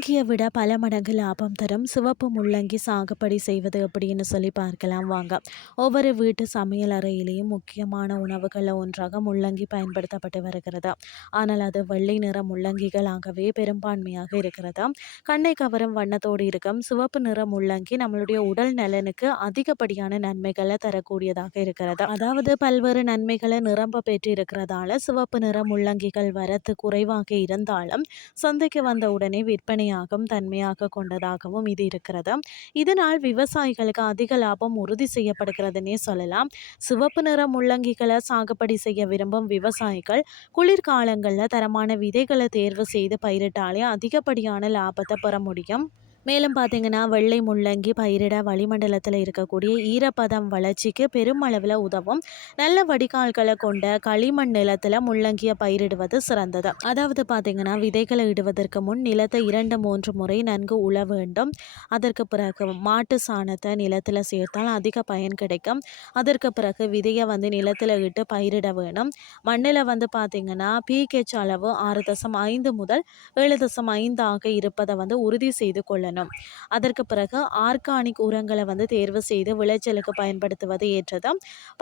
விட பல மடங்கு லாபம் தரும் சிவப்பு முள்ளங்கி சாகுபடி செய்வது அப்படின்னு சொல்லி பார்க்கலாம் வாங்க. ஒவ்வொரு வீட்டு சமையல் அறையிலேயும் முக்கியமான உணவுகளில் ஒன்றாக முள்ளங்கி பயன்படுத்தப்பட்டு வருகிறது. ஆனால் அது வெள்ளை நிற முள்ளங்கிகளாகவே பெரும்பான்மையாக இருக்கிறது. கண்ணை கவரும் வண்ணத்தோடு இருக்கும் சிவப்பு நிற முள்ளங்கி நம்மளுடைய உடல் நலனுக்கு அதிகப்படியான நன்மைகளை தரக்கூடியதாக இருக்கிறது. அதாவது பல்வேறு நன்மைகளை நிரம்ப பெற்று இருக்கிறதால சிவப்பு நிற முள்ளங்கிகள் வரத்து குறைவாக இருந்தாலும் சந்தைக்கு வந்த உடனே விற்பனையாகும் தன்மையாக கொண்டதாகவும் இது இருக்கிறது. இதனால் விவசாயிகளுக்கு அதிக லாபம் உறுதி செய்யப்படுகிறதுனே சொல்லலாம். சிவப்பு நிற முள்ளங்கிகளை சாகுபடி செய்ய விரும்பும் விவசாயிகள் குளிர்காலங்களில் தரமான விதைகளை தேர்வு செய்து பயிரிட்டாலே அதிகப்படியான லாபத்தை பெற முடியும். மேலும் பார்த்தீங்கன்னா வெள்ளை முள்ளங்கி பயிரிட வளிமண்டலத்தில் இருக்கக்கூடிய ஈரப்பதம் வளர்ச்சிக்கு பெருமளவில் உதவும். நல்ல வடிகால்களை கொண்ட களிமண் நிலத்தில் முள்ளங்கியை பயிரிடுவது சிறந்தது. அதாவது பார்த்தீங்கன்னா விதைகளை இடுவதற்கு முன் நிலத்தை இரண்டு மூன்று முறை நன்கு உழ வேண்டும். அதற்கு பிறகு மாட்டு சாணத்தை நிலத்தில் சேர்த்தால் அதிக பயன் கிடைக்கும். அதற்கு பிறகு விதையை வந்து நிலத்தில் இட்டு பயிரிட வேணும். மண்ணில் வந்து பார்த்தீங்கன்னா பிகேச் அளவு ஆறு தசம் ஐந்து முதல் ஏழு தசம் ஐந்தாக இருப்பதை வந்து உறுதி செய்து கொள்ளணும் வேணும் அதற்கு பிறகு ஆர்கானிக் உரங்களை வந்து தேர்வு செய்து விளைச்சலுக்கு பயன்படுத்துவது ஏற்றது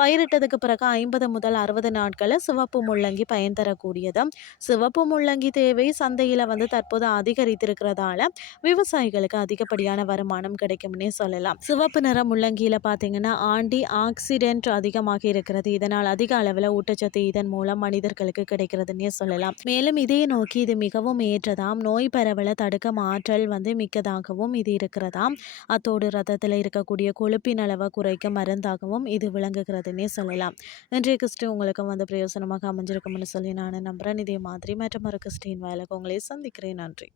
பயிரிட்டதுக்கு பிறகு ஐம்பது முதல் அறுபது நாட்களில் சிவப்பு முள்ளங்கி பயன் தரக்கூடியது சிவப்பு முள்ளங்கி தேவை சந்தையில் வந்து தற்போது அதிகரித்திருக்கிறதால விவசாயிகளுக்கு அதிகப்படியான வருமானம் கிடைக்கும்னே சொல்லலாம். சிவப்பு நிற முள்ளங்கியில் பார்த்தீங்கன்னா ஆண்டி ஆக்சிடென்ட் அதிகமாக இருக்கிறது. இதனால் அதிக அளவில் ஊட்டச்சத்து இதன் மூலம் மனிதர்களுக்கு கிடைக்கிறதுனே சொல்லலாம். மேலும் இதை நோக்கி இது மிகவும் ஏற்றதாம். நோய் பரவலை தடுக்கும் ஆற்றல் வந்து மிக்கதாக மருந்தாகவும் இது இருக்கிறதாம். அத்தோடு ரத்தத்தில் இருக்கக்கூடிய கொழுப்பின் அளவை குறைக்க மருந்தாகவும் இது விளங்குகிறதுனே சொல்லலாம். இன்றைய கிறிஸ்டி உங்களுக்கு வந்து பிரயோசனமாக அமைஞ்சிருக்கும்னு சொல்லி நான் நம்புகிறேன் இதே மாதிரி மற்ற மறு கிறிஸ்டின் வேலைக்கு உங்களை சந்திக்கிறேன். நன்றி.